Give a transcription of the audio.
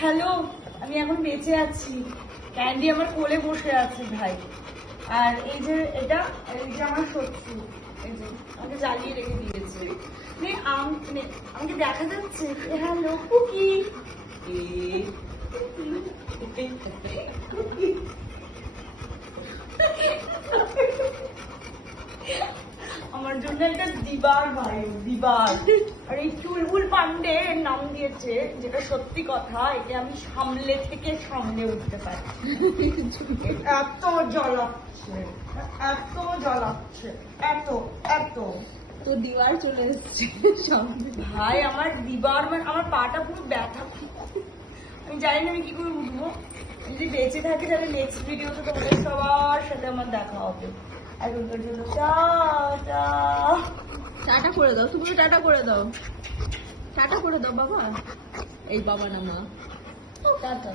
Hello, আমি এখন বেঁচে আছি। ক্যান্ডি আমার কোলে বসে আছে ভাই। আর এই যে এটা, এই যে আমার শত্রু, এই যে আমাকে জ্বালিয়ে রেখে দিয়েছে। আমাকে দেখা যাচ্ছে। Hello cookie. আমার জন্য একটা দিবার ভাই, দিবার। আর এই চুলবুল পান্ডে নাম দিয়েছে, যেটা সত্যি কথা। একে আমি সামলে থেকে সামলে উঠতে পারি। এত জ্বলাচ্ছে, এত জ্বলাচ্ছে, এত এত। তো দিওয়ার চলে এসছে সামনে। ভাই আমার দিবার মানে আমার পাটা পুরো ব্যথা। আমি জানি না আমি কি করে উঠবো। যদি বেঁচে থাকে তাহলে নেক্সট ভিডিওতে তোমাদের সবার সাথে আমার দেখা হবে। এখনকার জন্য টাটা। টাটা করে দাও, তুমি টাটা করে দাও, টাটা করে দাও বাবা। এই বাবা না মা। টাটা।